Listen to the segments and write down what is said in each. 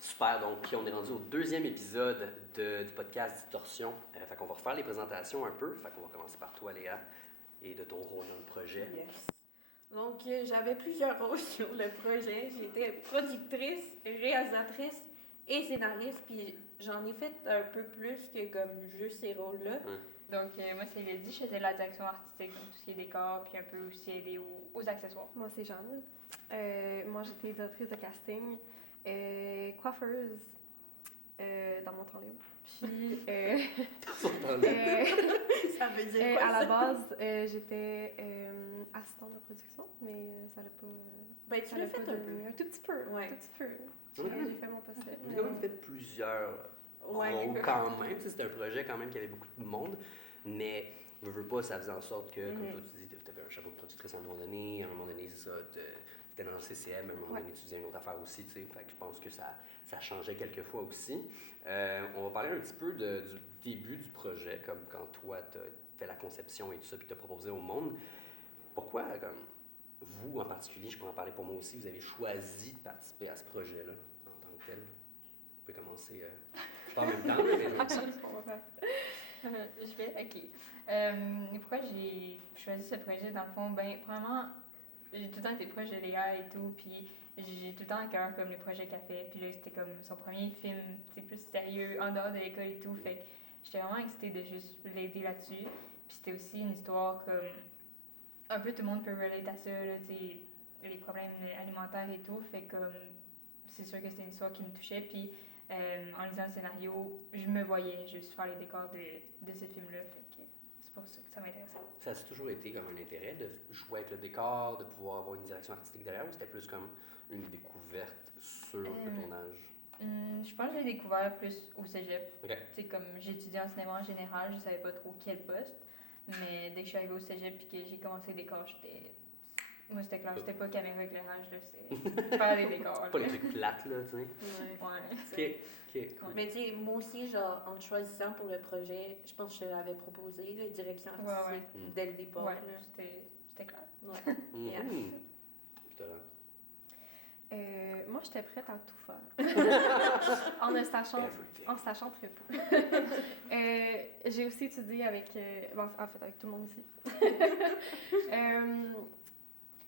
Super, donc puis on est rendu au deuxième épisode du podcast Distorsion. Fait qu'on va refaire les présentations un peu. Fait qu'on va commencer par toi, Léa, et de ton rôle dans le projet. Yes. Donc, j'avais plusieurs rôles sur le projet. J'étais productrice, réalisatrice et scénariste, puis j'en ai fait un peu plus que comme juste ces rôles-là. Donc, moi, c'est Lydie, je faisais de la direction artistique, donc tout ce qui est décor, puis un peu aussi aider aux accessoires. Moi, c'est Jeanne. Moi, j'étais directrice de casting, coiffeuse dans mon temps libre. Puis, Ça veut dire quoi, à la ça? base, j'étais assistante de production, mais ça l'a pas. Ben, tu l'as fait un peu. Un tout petit peu. Ouais. Un tout petit peu. J'ai fait mon possible. Vous avez quand même fait plusieurs Ouais. rôles quand même. Tu sais, c'était un projet quand même qui avait beaucoup de monde, mais je veux pas, ça faisait en sorte que, comme toi tu dis, tu avais un chapeau de productrice à un moment donné, c'est ça, tu étais dans le CCM, à un moment donné tu faisais une autre affaire aussi, tu sais, fait que je pense que ça changeait quelques fois aussi. On va parler un petit peu du début du projet, comme quand toi tu as fait la conception et tout ça, puis tu as proposé au monde. Pourquoi, comme vous en particulier, je pourrais en parler pour moi aussi, vous avez choisi de participer à ce projet-là en tant que tel? Vous pouvez commencer pas en même temps, mais... Je vais, ok. Et pourquoi j'ai choisi ce projet, dans le fond? Ben, premièrement, j'ai tout le temps été proche de Léa et tout, puis j'ai tout le temps à cœur comme les projets qu'elle fait, puis là, c'était comme son premier film, c'est plus sérieux, en dehors de l'école et tout, fait que j'étais vraiment excitée de juste l'aider là-dessus, puis c'était aussi une histoire comme, un peu tout le monde peut relate à ça, là, tu sais, les problèmes alimentaires et tout, fait comme, c'est sûr que c'était une histoire qui me touchait, puis en lisant le scénario, je me voyais juste faire les décors de ce film-là, fait que c'est pour ça que ça m'intéressait. Ça a toujours été comme un intérêt de jouer avec le décor, de pouvoir avoir une direction artistique derrière, ou c'était plus comme une découverte sur le tournage? Je pense que j'ai découvert plus au cégep. OK. Tu sais, comme j'étudiais en cinéma en général, je savais pas trop quel poste. Mais dès que je suis arrivée au cégep et que j'ai commencé les décors, moi, c'était clair, c'était pas caméra éclairage, là, c'est faire des décors. Pas les trucs plates, là, tu sais. Ouais. OK, cool. Mais tu sais, moi aussi, genre, en te choisissant pour le projet, je pense que je te l'avais proposé, la direction artistique, dès le départ. Ouais, là. c'était clair. Ouais. Yeah. Putain. Moi, j'étais prête à tout faire. en sachant très peu. J'ai aussi étudié avec, en fait, avec tout le monde ici.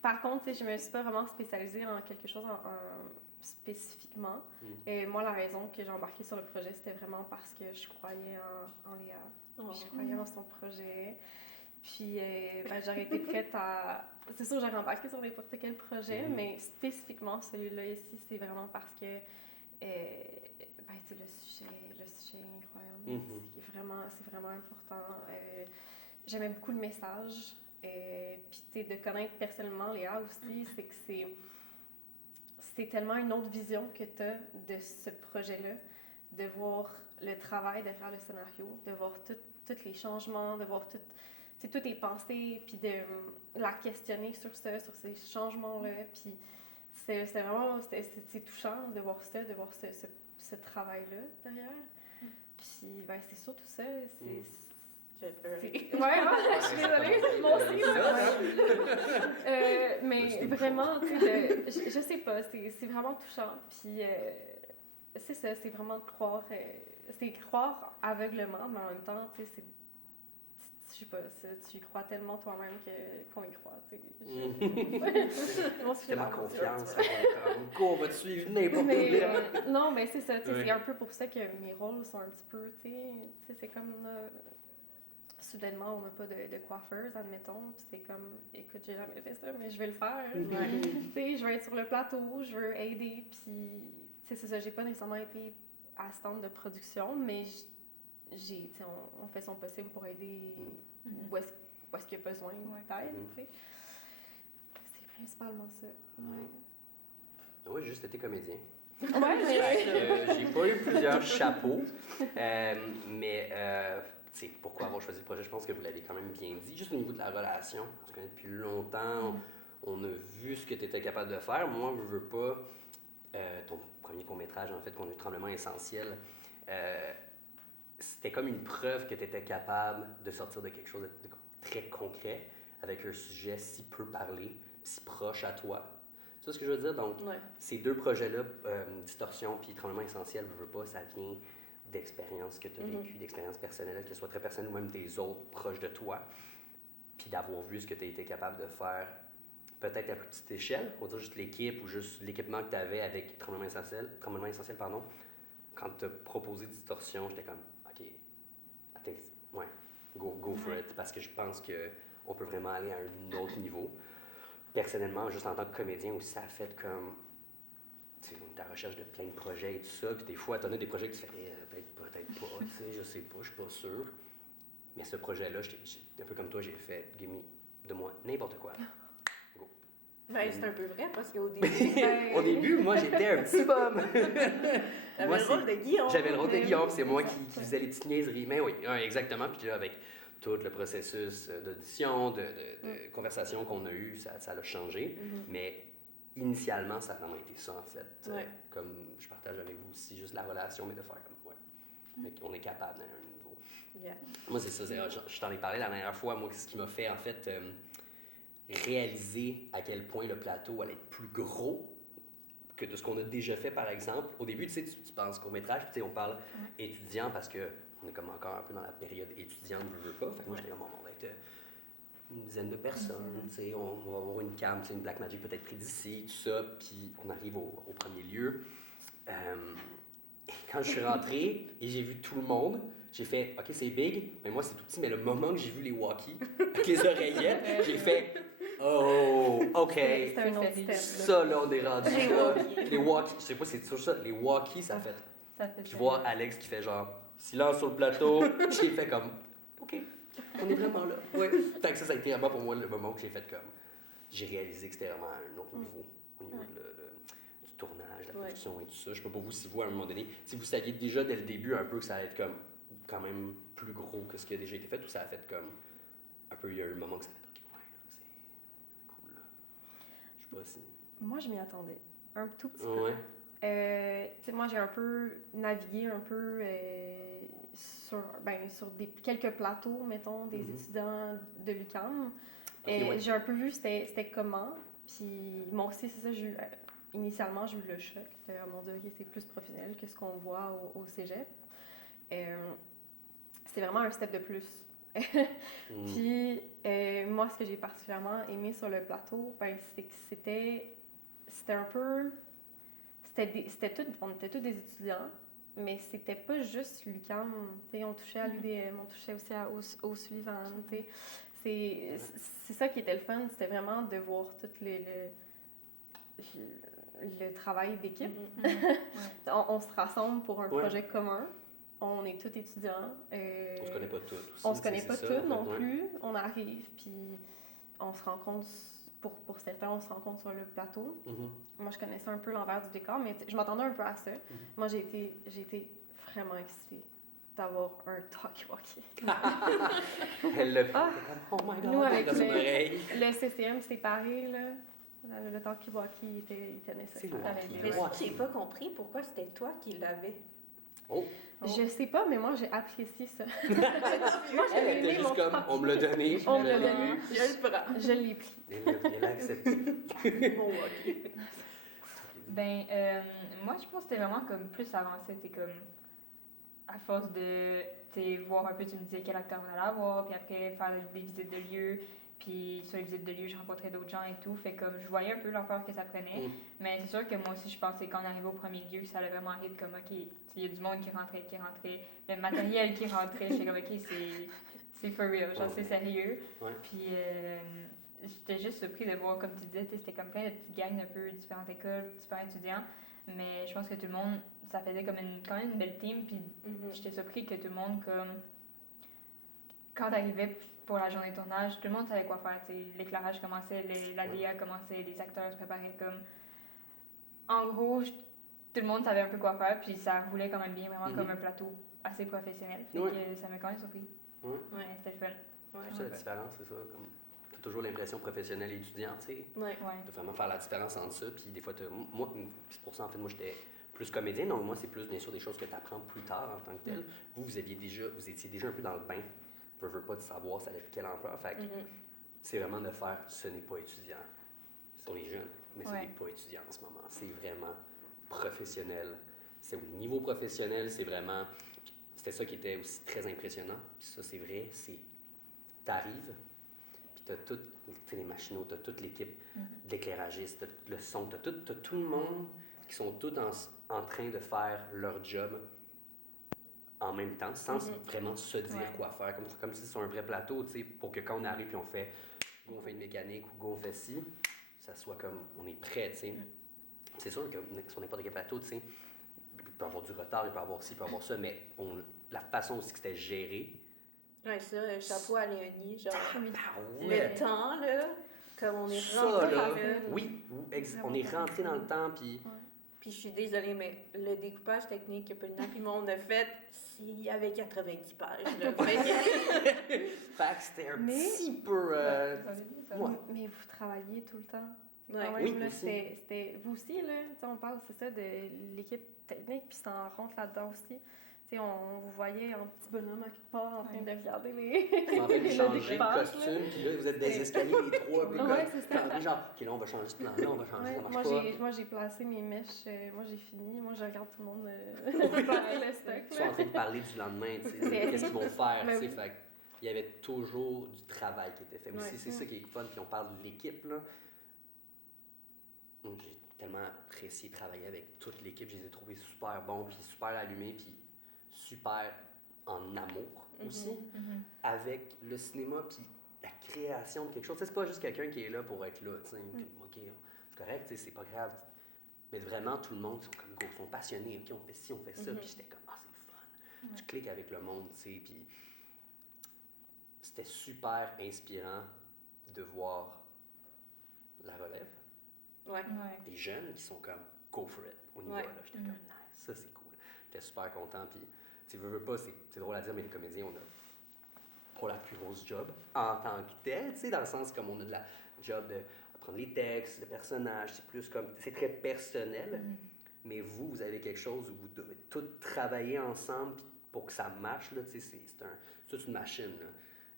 Par contre, je me suis pas vraiment spécialisée en quelque chose spécifiquement. Moi, la raison que j'ai embarqué sur le projet, c'était vraiment parce que je croyais en Léa. Puis je croyais en son projet. Puis, j'aurais été prête à... C'est sûr, j'aurais embarqué sur n'importe quel projet, mais spécifiquement, celui-là ici, c'est vraiment parce que... le sujet est incroyable. C'est vraiment important. J'aimais beaucoup le message. Puis, de connaître personnellement Léa aussi, c'est que c'est tellement une autre vision que tu as de ce projet-là, de voir le travail derrière le scénario, de voir tous les changements, de voir toutes tes pensées, puis de la questionner sur ces changements-là. Puis c'est vraiment c'est touchant de voir ça, de voir ce travail-là derrière. Puis c'est surtout ça. J'ai peur. Je suis désolée, moi aussi. Mais vraiment, je sais pas, c'est vraiment touchant. Puis c'est ça, c'est vraiment de croire, c'est croire aveuglement, mais en même temps, je sais pas, tu y crois tellement toi-même qu'on y croit, tu sais. C'est ma confiance. On va te suivre n'importe où. Non, mais c'est ça, c'est un peu pour ça que mes rôles sont un petit peu, tu sais, c'est comme... soudainement, on n'a pas de coiffeuse, admettons, puis c'est comme, écoute, j'ai jamais fait ça, mais je vais le faire. Tu sais, je vais être sur le plateau, je veux aider, puis c'est ça, j'ai pas nécessairement été assistante de production, mais on fait son possible pour aider où est-ce qu'il y a besoin d'aide, tu sais. C'est principalement ça. Oui, j'ai juste été comédien. Ouais, j'ai pas eu plusieurs chapeaux, mais tu sais, pourquoi avoir choisi le projet, je pense que vous l'avez quand même bien dit. Juste au niveau de la relation, on se connaît depuis longtemps, on a vu ce que tu étais capable de faire. Moi, je veux pas, ton premier court-métrage, en fait, qu'on a eu Tremblement essentiel, c'était comme une preuve que tu étais capable de sortir de quelque chose de très concret, avec un sujet si peu parlé, si proche à toi. Tu vois ce que je veux dire? Donc, Ouais. ces deux projets-là, Distorsion puis Tremblement essentiel, veux pas, ça vient d'expériences que tu as vécues, d'expériences personnelles, que ce soit très personnelles ou même des autres proches de toi, puis d'avoir vu ce que tu as été capable de faire, peut-être à plus petite échelle, on va dire juste l'équipe ou juste l'équipement que tu avais avec Tremblement essentiel, pardon. Quand tu as proposé Distorsion, j'étais comme, OK, attends, ouais, go for it, parce que je pense qu'on peut vraiment aller à un autre niveau. Personnellement, juste en tant que comédien aussi, ça a fait comme, tu sais, on est à la recherche de plein de projets et tout ça, puis des fois, tu as des projets que tu fais, peut-être pas, tu sais, je sais pas, je suis pas sûr. Mais ce projet-là, un peu comme toi, j'ai fait, give me, de moi, n'importe quoi. Go. Ben, c'est un peu vrai, parce qu'au début, Au début, moi, j'étais un petit bum. t'avais Moi, le rôle de Guillaume. J'avais le rôle de Guillaume, c'est moi qui faisais les petites niaiseries. Mais oui, exactement. Puis là, avec tout le processus d'audition, de conversation qu'on a eu, ça l'a changé. Mais initialement, ça a vraiment été ça, en fait. Ouais. Comme je partage avec vous aussi, juste la relation, mais de faire comme, ouais, mais on est capable d'aller à un niveau. Yeah. Moi, c'est ça. Je t'en ai parlé la dernière fois. Moi, ce qui m'a fait, en fait, réaliser à quel point le plateau allait être plus gros que de ce qu'on a déjà fait, par exemple. Au début, tu sais, tu penses court-métrage, puis tu sais, on parle étudiant parce qu'on est comme encore un peu dans la période étudiante, je veux pas. Fait que moi, j'étais comme, on va être une dizaine de personnes, tu sais, on va avoir une cam, une Blackmagic peut-être pris d'ici, tout ça, puis on arrive au premier lieu. Et quand je suis rentré et j'ai vu tout le monde, j'ai fait, OK, c'est big, mais moi, c'est tout petit, mais le moment que j'ai vu les walkies avec les oreillettes, j'ai fait, oh, OK. C'est un autre step. Ça, là, on est rendu. Les walkies, je sais pas si c'est toujours ça, les walkies, ça fait. Ça fait Puis voir Alex qui fait genre, silence sur le plateau, j'ai fait comme, OK, on est vraiment là. Ouais. Tant que ça a été vraiment pour moi le moment où j'ai fait comme, j'ai réalisé que c'était vraiment à un autre niveau, au niveau du tournage, de la production et tout ça. Je sais pas pour vous si vous, à un moment donné, si vous saviez déjà dès le début un peu que ça allait être comme, quand même plus gros que ce qui a déjà été fait, ou ça a fait comme, un peu, il y a eu un moment que ça a fait, OK, ouais, là, c'est cool, là. Je sais pas si. Moi, je m'y attendais un tout petit peu. Ouais. Tu sais, moi, j'ai un peu navigué un peu sur quelques plateaux, mettons, des étudiants de l'UQAM. Ouais. J'ai un peu vu c'était comment. Puis moi aussi, c'est ça, initialement, j'ai eu le choc. J'étais, oh mon Dieu, ok, c'est plus professionnel que ce qu'on voit au cégep. C'est vraiment un step de plus. Puis moi, ce que j'ai particulièrement aimé sur le plateau, ben, c'est que c'était un peu... on était tous des étudiants, mais c'était pas juste l'UQAM. On touchait à l'UDM, on touchait aussi au Sullivan. C'est ça qui était le fun, c'était vraiment de voir tout le travail d'équipe. On se rassemble pour un projet commun. On est tous étudiants. On se connaît pas tous aussi. On se connaît pas tous non ouais. plus. On arrive, puis on se rencontre. Pour certains, on se rencontre sur le plateau. Moi, je connaissais un peu l'envers du décor, mais je m'attendais un peu à ça. Moi, j'ai été vraiment excitée d'avoir un talkie-walkie. Elle l'a oh my God, nous, avec dans son oreille. le CCM séparé, là, le talkie-walkie était nécessaire. Mais j'ai pas compris pourquoi c'était toi qui l'avais. Oh. Je sais pas, mais moi, j'ai apprécié ça. Moi, elle était juste comme, on me l'a donné. On me l'a donné. Je le prends. Je l'ai pris. Elle a accepté. Bon, ok. Ben, moi, je pense que c'était vraiment comme plus avancé. T'es comme, à force de voir un peu, tu me disais quel acteur on allait avoir, puis après faire des visites de lieux. Puis sur les visites de lieux, je rencontrais d'autres gens et tout. Fait comme je voyais un peu l'ampleur que ça prenait. Mais c'est sûr que moi aussi, je pensais quand on arrivait au premier lieu, que ça allait vraiment arriver comme, OK, il y a du monde qui rentrait. Le matériel qui rentrait, j'étais comme, OK, c'est for real, genre c'est sérieux. Ouais. Puis j'étais juste surpris de voir, comme tu disais, c'était comme plein de petites gangs un peu, différentes écoles, différents étudiants. Mais je pense que tout le monde, ça faisait comme quand même une belle team. Puis j'étais surpris que tout le monde, comme, quand t'arrivais pour la journée de tournage, tout le monde savait quoi faire. L'éclairage commençait, la DA commençait, les acteurs se préparaient comme... En gros, tout le monde savait un peu quoi faire, puis ça roulait quand même bien, vraiment comme un plateau assez professionnel. Fait que ça m'a quand même surpris. Ouais, c'était le fun. C'est ça la différence, c'est ça. T'as toujours l'impression professionnelle et étudiante, tu sais. Ouais. De vraiment faire la différence entre ça, puis des fois, moi, c'est pour ça, en fait, moi, j'étais plus comédien, donc moi, c'est plus, bien sûr, des choses que tu apprends plus tard en tant que tel. Vous étiez déjà un peu dans le bain. Je veux pas de savoir ça allait être quelle ampleur. Fait que c'est vraiment de faire ce n'est pas étudiant. On est jeunes, mais c'est Ouais. des pas étudiants en ce moment. C'est vraiment professionnel. C'est au niveau professionnel, c'est vraiment... C'était ça qui était aussi très impressionnant. Puis ça, c'est vrai, c'est... T'arrives, puis t'as toutes les machinaux, t'as toute l'équipe d'éclairagistes, t'as le son, t'as tout le monde qui sont tous en train de faire leur job en même temps, sans vraiment se dire Ouais. quoi faire, comme si c'était sur un vrai plateau, tu sais, pour que quand on arrive puis on fait go, on fait une mécanique ou go, on fait ci, ça soit comme on est prêt, tu sais. C'est sûr que sur n'importe quel plateau, tu sais, il peut y avoir du retard, il peut y avoir ci, il peut y avoir ça, mais la façon aussi que c'était géré, Ouais, ça, chapeau à Léonie, genre, ouais. le temps, là, comme on est Ça, rentré là, là. oui, on est rentré dans le temps, puis Puis je suis désolée, mais le découpage technique que Paulina et moi on a fait, il y avait 90 pages. Là. fait que c'était un Mais- petit peu... Ça. ouais. Mais vous travaillez tout le temps. C'est Ouais. quand même, Oui, là, aussi. c'était vous aussi, là, tu sais, on parle, c'est ça, de l'équipe technique, puis ça en rentre là-dedans aussi. Tu sais, on vous voyait en petit bonhomme à quelque part en train de regarder les. En fait, de le changer de découpage, costume, là. puis là, vous êtes des escaliers, les trois, puis Ouais, c'est ça. comme, genre, OK, là, on va changer ce plan-là, on va changer, Ouais, ça marche pas. moi, j'ai placé mes mèches, moi, j'ai fini. Moi, je regarde tout le monde placer le stock. Ils sont en Là. train de parler du lendemain, tu sais, C'est- qu'est-ce qu'ils vont faire, Ben tu sais, oui. fait il y avait toujours du travail qui était fait. Aussi, Ouais. c'est ça qui est fun, puis on parle de l'équipe, là. Donc, j'ai tellement apprécié travailler avec toute l'équipe, je les ai trouvés super bons, puis super allumés, puis super en amour aussi, avec le cinéma, puis la création de quelque chose. Tu sais, c'est pas juste quelqu'un qui est là pour être là, tu sais, OK, c'est correct, tu sais, c'est pas grave. Mais vraiment, tout le monde sont comme go, sont passionnés, OK, on fait ci, on fait ça, puis j'étais comme, ah, c'est le fun. Tu cliques avec le monde, tu sais, puis c'était super inspirant de voir la relève. Ouais. Ouais. Des jeunes qui sont comme go for it, on y va, Ouais. là. J'étais comme nice, ça c'est cool. J'étais super content, puis tu veux pas, c'est drôle à dire, mais les comédiens, on a pas la plus grosse job en tant que tel, tu sais, dans le sens comme on a de la job de prendre les textes, le personnage, c'est plus comme, c'est très personnel, mais vous avez quelque chose où vous devez tout travailler ensemble puis pour que ça marche, là, tu sais, c'est toute une machine, là.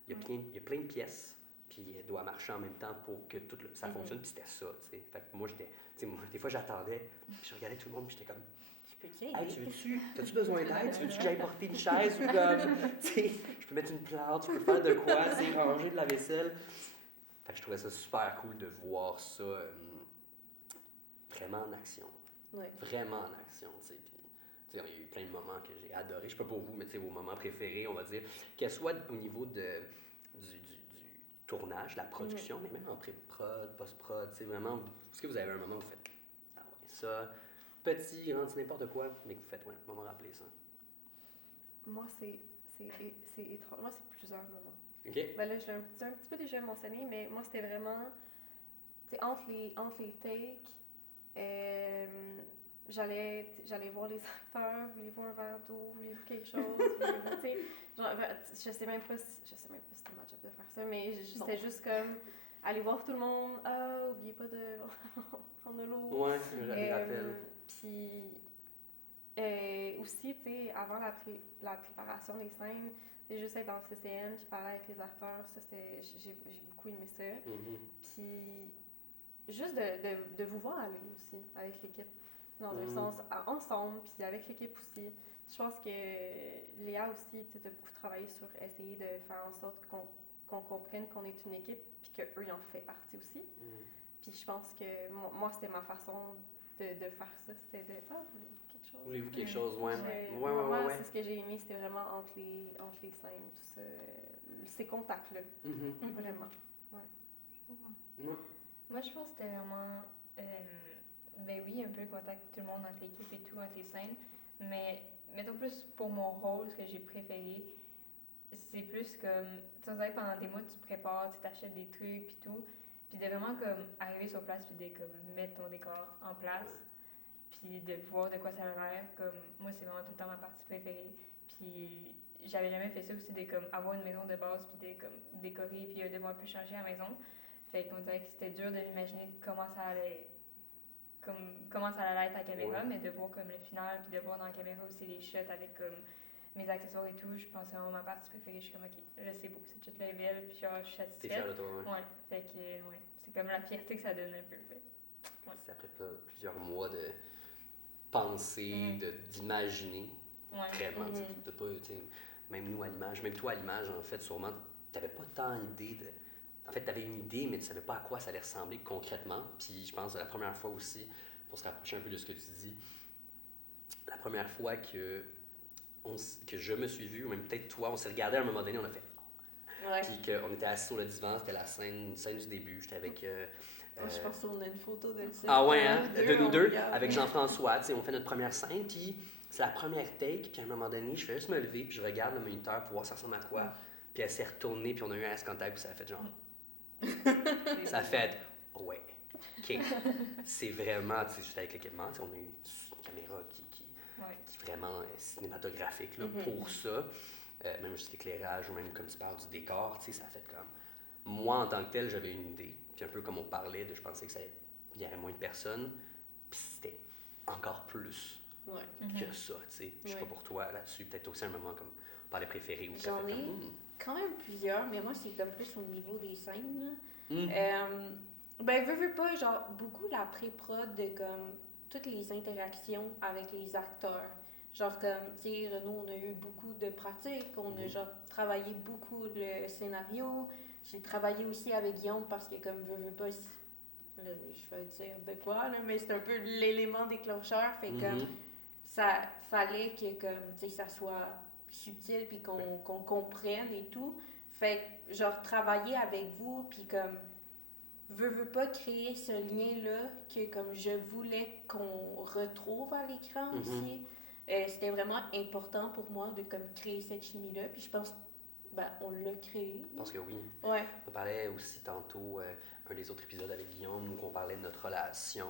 Il y a plein de pièces, puis elle doit marcher en même temps pour que tout ça fonctionne, puis c'était ça, tu sais. Fait que moi, tu sais, des fois, j'attendais, puis je regardais tout le monde, puis j'étais comme, Je peux hey, t'as-tu besoin d'aide? Tu veux-tu que j'aille porter une chaise ou comme, tu sais, je peux mettre une plante, je peux faire de quoi, tu sais, ranger de la vaisselle. Fait que je trouvais ça super cool de voir ça vraiment en action. Ouais. Vraiment en action, tu sais. Puis, tu sais, il y a eu plein de moments que j'ai adorés. Je sais pas pour vous, mais tu sais, vos moments préférés, on va dire, qu'elles soient au niveau du tournage, la production, mais même en pré-prod, post-prod, tu sais, vraiment, est-ce que vous avez un moment où vous faites, ah ouais, ça, petit, grand, n'importe quoi, mais que vous faites, ouais, on va me rappeler ça. Moi, c'est étrange. Moi, c'est plusieurs moments. OK? Ben là, je l'ai un petit peu déjà mentionné, mais moi, c'était vraiment, tu sais, entre les takes, j'allais voir les acteurs, voulez-vous un verre d'eau, voulez-vous quelque chose, voulez-vous, tu sais, genre, je sais même pas si c'était ma job de faire ça, mais c'était juste comme, aller voir tout le monde, ah, oubliez pas de prendre de l'eau. Ouais, je me rappelle. Puis, aussi, tu sais, avant la préparation des scènes, c'est juste être dans le CCM puis parler avec les acteurs, ça, j'ai beaucoup aimé ça. Puis, juste de vous voir aller aussi avec l'équipe, dans un sens, ensemble, puis avec l'équipe aussi. Je pense que Léa aussi, tu as beaucoup travaillé sur essayer de faire en sorte qu'on comprenne qu'on est une équipe, puis qu'eux, ils en font partie aussi. Puis je pense que moi, c'était ma façon de faire ça, c'était de voulez-vous quelque chose? Voulez-vous quelque chose, ouais. Moi, Ouais. c'est ce que j'ai aimé, c'était vraiment entre les scènes, tout ça, ces contacts-là, vraiment. Moi, je pense que c'était vraiment. Ben oui, un peu le contact avec tout le monde entre l'équipe et tout, entre les scènes. Mais mettons plus pour mon rôle, ce que j'ai préféré, c'est plus comme. Tu sais, pendant des mois, tu te prépares, tu t'achètes des trucs puis tout. Puis de vraiment comme arriver sur place puis de comme mettre ton décor en place. Puis de voir de quoi ça a l'air. Comme moi, c'est vraiment tout le temps ma partie préférée. Puis j'avais jamais fait ça aussi de comme avoir une maison de base puis de comme décorer puis devoir un peu changer la maison. Fait qu'on dirait que c'était dur de m'imaginer comment ça allait être à la caméra, mais de voir comme le final, puis de voir dans la caméra aussi les shots avec comme mes accessoires et tout, je pense que c'est vraiment ma partie préférée. Je suis comme, ok, là c'est beau, cette chute-là est belle, puis genre, je suis T'es satisfaite. fière de toi, ouais. Ouais, fait que, ouais, c'est comme la fierté que ça donne un peu, fait. Ouais. C'est après plusieurs mois de penser, d'imaginer. Ouais. Vraiment, tu peux pas, tu sais, même nous à l'image, même toi à l'image, en fait, sûrement, t'avais pas tant idée de. En fait, t'avais une idée, mais tu savais pas à quoi ça allait ressembler concrètement. Puis je pense que la première fois aussi, pour se rapprocher un peu de ce que tu dis, la première fois que je me suis vu, ou même peut-être toi, on s'est regardé à un moment donné, on a fait. Ouais. Puis qu'on était assis sur le divan, c'était une scène du début. J'étais avec. Je pense qu'on a une photo de ça. Ah ouais, hein? De nous deux, regarde. avec Jean-François, tu sais, on fait notre première scène, puis c'est la première take, puis à un moment donné, je fais juste me lever, puis je regarde le moniteur pour voir ça ressemble à quoi. Puis elle s'est retournée, puis on a eu un eye contact, puis ça a fait genre. Ça a fait. Ouais. OK. C'est vraiment, tu sais, juste avec l'équipement, tu sais, on a une caméra qui est vraiment cinématographique là, pour ça. Même juste l'éclairage, ou même comme tu parles du décor, tu sais, ça a fait comme. Moi, en tant que tel, j'avais une idée. Puis un peu comme on parlait, je pensais que il y aurait moins de personnes. Puis c'était encore plus que ça, tu sais. Je sais pas pour toi là-dessus, peut-être aussi un moment comme parlait préféré ou J'en ai quand même plusieurs, mais moi, c'est comme plus au niveau des scènes. Ben, veux pas, genre, beaucoup la pré-prod de comme toutes les interactions avec les acteurs. Genre, comme, tu sais, Renaud, on a eu beaucoup de pratiques, on a genre travaillé beaucoup le scénario. J'ai travaillé aussi avec Guillaume parce que, comme, veux pas, là, je vais dire de quoi, là, mais c'est un peu l'élément déclencheur. Fait comme, ça fallait que, comme, tu sais, ça soit subtil puis qu'on comprenne et tout. Fait que, genre, travailler avec vous, puis comme, veux pas créer ce lien-là que, comme, je voulais qu'on retrouve à l'écran aussi. C'était vraiment important pour moi de, comme, créer cette chimie-là. Puis je pense, ben, on l'a créé. Je pense que oui. Ouais. On parlait aussi tantôt, un des autres épisodes avec Guillaume, où on parlait de notre relation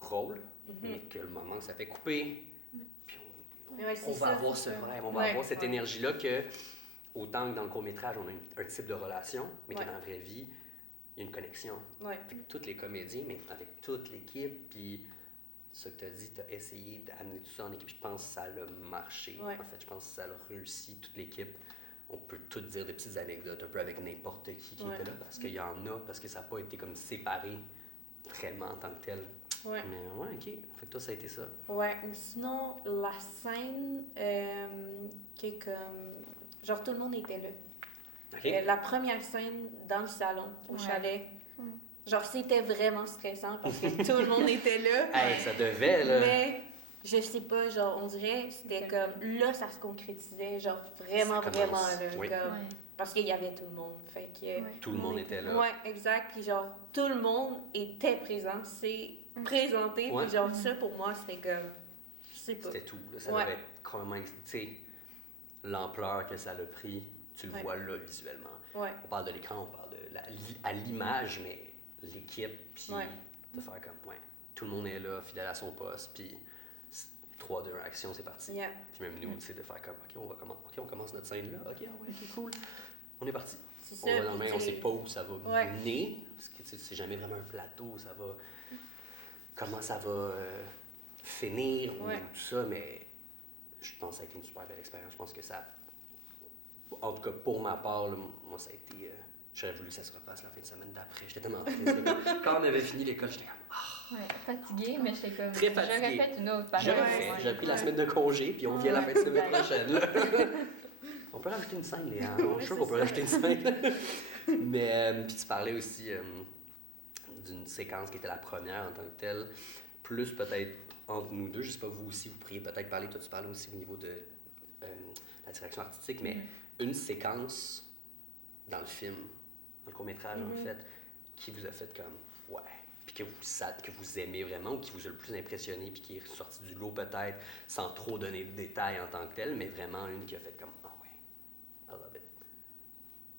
rôle, mais que le moment que ça fait couper, puis on va avoir ce rêve, on va avoir cette énergie-là que, autant que dans le court-métrage, on a un type de relation, mais que dans la vraie vie, il y a une connexion. Avec tous les comédiens, mais avec toute l'équipe, puis ce que tu as dit, tu as essayé d'amener tout ça en équipe, je pense que ça a marché. En fait, je pense que ça a réussi, toute l'équipe. On peut tout dire des petites anecdotes, un peu avec n'importe qui était là, parce qu'il y en a, parce que ça n'a pas été comme séparé vraiment en tant que tel. Mais ouais, OK. Fait que toi, ça a été ça. Ouais, ou sinon, la scène qui est comme... Genre, tout le monde était là. OK. La première scène dans le salon, au chalet. Genre, c'était vraiment stressant parce que tout le monde était là. Hey, ça devait, là. Mais, je sais pas, genre, on dirait, c'était comme... Là, ça se concrétisait, genre, vraiment, Ça vraiment, commence, là. oui. Comme, parce qu'il y avait tout le monde. Fait que... Tout le monde était là. Ouais, exact. Puis genre, tout le monde était présent. C'est présenté. Puis genre, ça, pour moi, c'était comme... Je sais pas. C'était tout. Là. Ça devait être complètement... Tu sais, l'ampleur que ça a pris, tu le vois là, visuellement. On parle de l'écran, on parle de à l'image, mais l'équipe, puis de faire comme... tout le monde est là, fidèle à son poste, puis 3, 2, 1, action, c'est parti. Puis même nous, tu sais, de faire comme... on commence notre scène là. OK, cool. On est parti. C'est On va ça. dans le main, on sait pas où ça va mener, parce que tu sais, c'est jamais vraiment un plateau, ça va... Comment ça va finir, ou tout ça, mais je pense que ça a été une super belle expérience. Je pense que ça... En tout cas, pour ma part, là, moi, ça a été... J'aurais voulu que ça se repasse la fin de semaine d'après. J'étais tellement triste. Quand on avait fini l'école, j'étais comme... Fatiguée, mais j'étais comme... Très fatiguée. J'aurais fait une autre pareil. J'ai pris la semaine de congé, puis on vient la fin de semaine prochaine. Là. On peut rajouter une scène, Léa. Je suis sûr qu'on peut rajouter une scène. Mais puis tu parlais aussi d'une séquence qui était la première en tant que telle, plus peut-être entre nous deux. Je sais pas, vous aussi, vous pourriez peut-être parler. Toi, tu parlais aussi au niveau de la direction artistique, mais une séquence dans le film, dans le court-métrage, en fait, qui vous a fait comme, puis que vous aimez vraiment, ou qui vous a le plus impressionné, puis qui est sorti du lot peut-être, sans trop donner de détails en tant que tel, mais vraiment une qui a fait comme, I love it.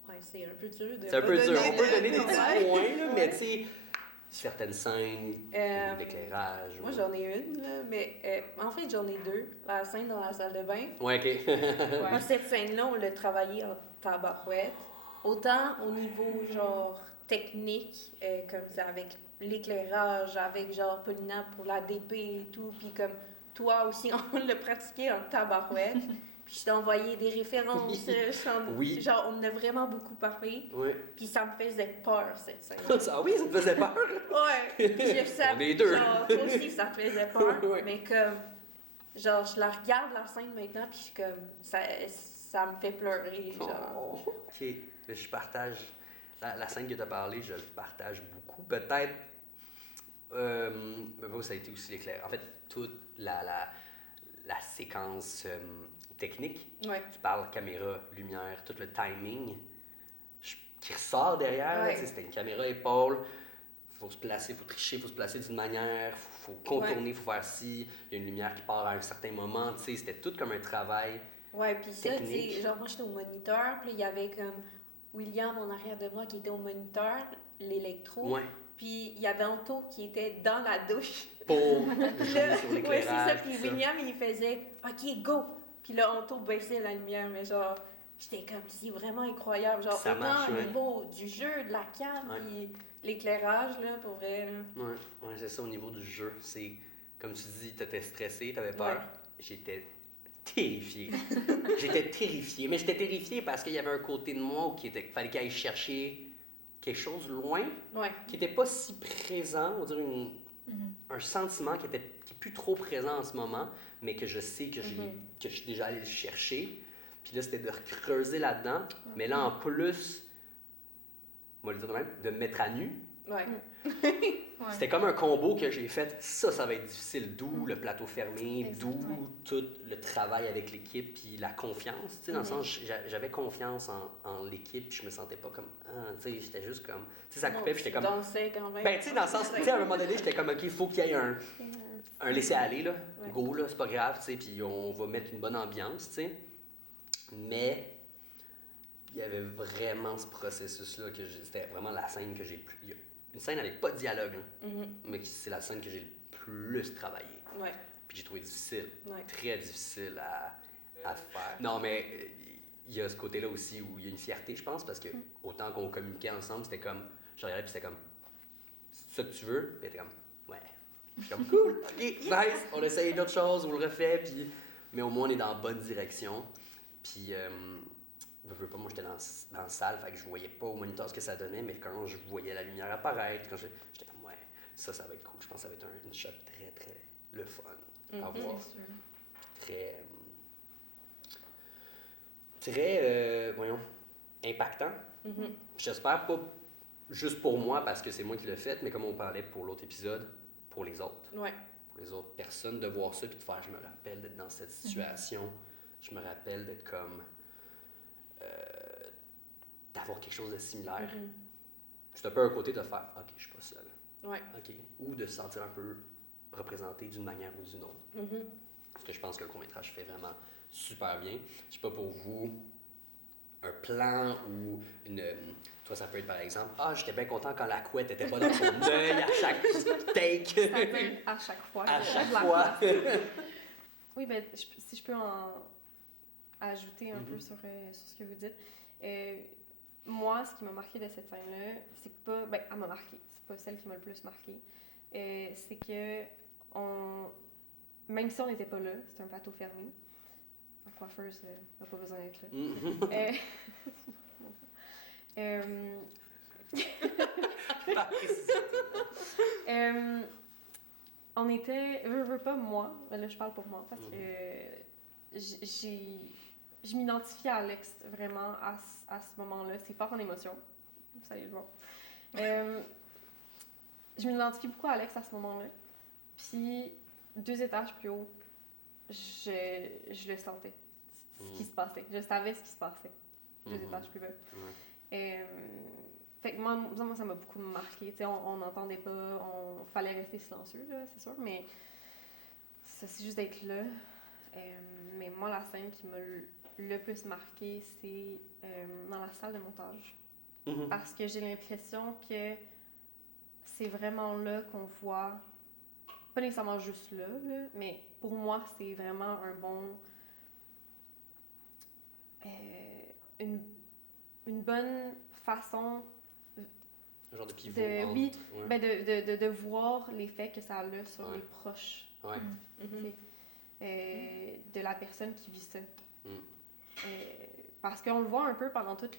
Ouais, c'est un peu dur de... C'est un peu dur. On peut donner des petits points, là, mais tu sais, certaines scènes, d'éclairage. Moi, j'en ai une, là, mais en fait, j'en ai deux. La scène dans la salle de bain. Ouais, OK. Moi, cette scène-là, on l'a travaillée en tabarouette. Autant au niveau, genre, technique, comme ça, avec l'éclairage, avec, genre, Paulina pour la DP et tout, puis comme toi aussi, on l'a pratiqué en tabarouette. Puis je t'ai envoyé des références. Oui. Genre, on a vraiment beaucoup parlé. Oui. Puis ça me faisait peur, cette scène. Ah oui, ça te faisait peur? Ouais. Puis je savais, On est deux. genre, toi aussi, ça te faisait peur. Ouais. Mais comme, genre, je la regarde, la scène, maintenant, puis je suis comme, ça me fait pleurer, genre. Oh. OK. Je partage... La scène que tu as parlé, je le partage beaucoup. Peut-être... mais bon, ça a été aussi l'éclair. En fait, toute la séquence technique, Ouais. tu parles caméra, lumière, tout le timing qui ressort derrière. Ouais. Tu sais, c'était une caméra épaule. Il faut se placer, il faut tricher, il faut se placer d'une manière, il faut contourner, il faut faire ci. Il y a une lumière qui part à un certain moment. Tu sais, c'était tout comme un travail. Ouais, puis ça, tu technique. sais, genre, moi, j'étais au moniteur, puis il y avait comme William en arrière de moi qui était au moniteur, l'électro. Ouais. Puis il y avait Anto qui était dans la douche. Pour Puis jouer là, sur ouais, c'est ça. l'éclairage. Puis tout ça. William, il faisait OK, go. Puis là, Anto baissait la lumière, mais genre, j'étais comme, c'est vraiment incroyable. Genre, Ça autant marche, au ouais. niveau du jeu, de la cam, Ouais. puis l'éclairage, là, pour vrai. Là. Ouais, c'est ça au niveau du jeu. C'est comme tu dis, t'étais stressé, t'avais peur. Ouais. J'étais terrifié. J'étais terrifié. Mais j'étais terrifié parce qu'il y avait un côté de moi où il fallait qu'il aille chercher quelque chose loin, Ouais. qui n'était pas si présent, on va dire un sentiment qui est plus trop présent en ce moment, mais que je sais que, que je suis déjà allé le chercher. Puis là, c'était de creuser là-dedans. Mais là, en plus, on va le dire de même, de me mettre à nu. Ouais. Ouais. C'était comme un combo que j'ai fait. Ça va être difficile. D'où le plateau fermé, Exact, d'où ouais. tout le travail avec l'équipe, puis la confiance. Tu sais, dans le sens, j'avais confiance en l'équipe, puis je me sentais pas comme. Ah, tu sais, j'étais juste comme. Tu sais, ça coupait, puis j'étais comme. Dansais quand même. Ben, tu sais, dans le sens, tu sais, à un moment donné, j'étais comme, OK, il faut qu'il y ait un laisser-aller, là. Ouais. Go, là, c'est pas grave, tu sais, puis on va mettre une bonne ambiance, tu sais. Mais il y avait vraiment ce processus-là, c'était vraiment la scène que j'ai plus. Une scène avec pas de dialogue, hein, mais c'est la scène que j'ai le plus travaillé. Ouais. Puis j'ai trouvé difficile, Ouais. très difficile à faire. Non, mais il y a ce côté-là aussi où il y a une fierté, je pense, parce que autant qu'on communiquait ensemble, c'était comme. Je regardais, puis c'était comme. C'est ça que tu veux? Puis elle était comme. Ouais. Je suis comme cool, ok, nice, on essaye d'autres choses, on le refait, puis. Mais au moins, on est dans la bonne direction. Puis. Veux pas, moi j'étais dans la salle, fait que je voyais pas au moniteur ce que ça donnait, mais quand je voyais la lumière apparaître, j'étais comme ouais, ça va être cool. Je pense que ça va être une shot très, très le fun à voir. C'est sûr. Très. Très, voyons, impactant. J'espère pas juste pour moi parce que c'est moi qui l'ai fait, mais comme on parlait pour l'autre épisode, pour les autres. Ouais. Pour les autres personnes, de voir ça puis de faire, je me rappelle d'être dans cette situation, je me rappelle d'être comme. D'avoir quelque chose de similaire. C'est un peu un côté de faire OK, je suis pas seul. Ouais. OK. Ou de se sentir un peu représenté d'une manière ou d'une autre. Parce que je pense que le court-métrage fait vraiment super bien. Je sais pas pour vous, un plan ou une. Toi, ça peut être par exemple j'étais bien content quand la couette était pas dans son œil à chaque take. Ça peut être à chaque fois. À je chaque la fois. place. Oui, ben, si je peux en ajouter un peu sur ce que vous dites. Moi, ce qui m'a marqué de cette scène-là, c'est pas. Ben, elle m'a marqué. C'est pas celle qui m'a le plus marqué. C'est que, même si on n'était pas là, c'était un plateau fermé. La coiffeuse n'a pas besoin d'être là. On était. Veux pas moi, là je parle pour moi, parce que je m'identifie à Alex vraiment à ce moment-là. C'est fort en émotion. Vous allez le voir. Je m'identifie beaucoup à Alex à ce moment-là. Puis, 2 étages plus haut, je le sentais, ce qui se passait. Je savais ce qui se passait. 2 étages plus bas. Fait que moi, ça m'a beaucoup marqué. T'sais, on n'entendait pas, fallait rester silencieux, là, c'est sûr, mais ça, c'est juste d'être là. Mais moi, la scène qui m'a le plus marqué, c'est dans la salle de montage. Parce que j'ai l'impression que c'est vraiment là qu'on voit, pas nécessairement juste là, mais pour moi, c'est vraiment un bon... une bonne façon Un genre de pivot de, entre, oui, ouais. ben de voir l'effet que ça a sur Ouais. les proches. Ouais. de la personne qui vit ça. Mm. Parce qu'on le voit un peu pendant tout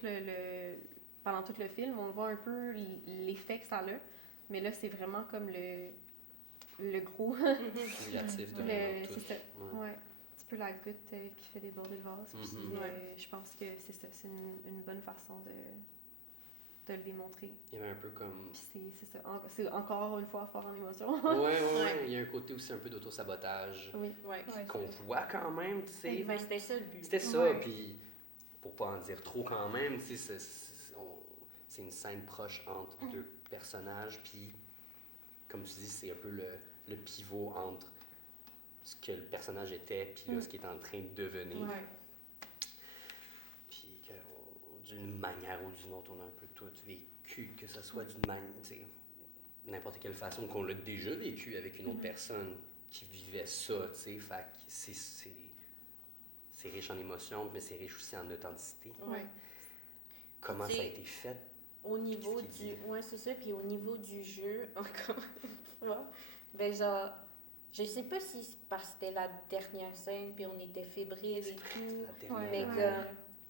pendant tout le film, on voit un peu l'effet que ça a, mais là, c'est vraiment comme le gros. Négatif de C'est ça. Ouais. Ouais. Un petit peu la goutte qui fait déborder le vase. Puis, je pense que c'est ça, c'est une bonne façon de le démontrer. Il y avait un peu comme... Puis c'est ça, c'est encore une fois fort en émotion. Ouais. Il y a un côté aussi un peu d'auto-sabotage Oui. Ouais. qu'on voit quand même, tu sais. Ben, c'était ça le but. C'était ça, Ouais. puis pour pas en dire trop quand même, tu sais, c'est une scène proche entre deux personnages, puis comme tu dis, c'est un peu le pivot entre ce que le personnage était, puis là, ce qu'il est en train de devenir. Ouais. Puis d'une manière ou d'une autre, on a un peu tout vécu, que ce soit d'une manière, tu sais, n'importe quelle façon qu'on l'a déjà vécu avec une autre personne qui vivait ça, tu sais, fait que c'est riche en émotions, mais c'est riche aussi en authenticité. Ouais. Comment ça a C'est- été fait? Au niveau Qu'est-ce qu'il du... dit? Ouais, c'est ça. Puis au niveau du jeu, encore une fois, ben genre, je sais pas si c'est parce que c'était la dernière scène, puis on était fébrile et tout, La dernière. mais Ouais.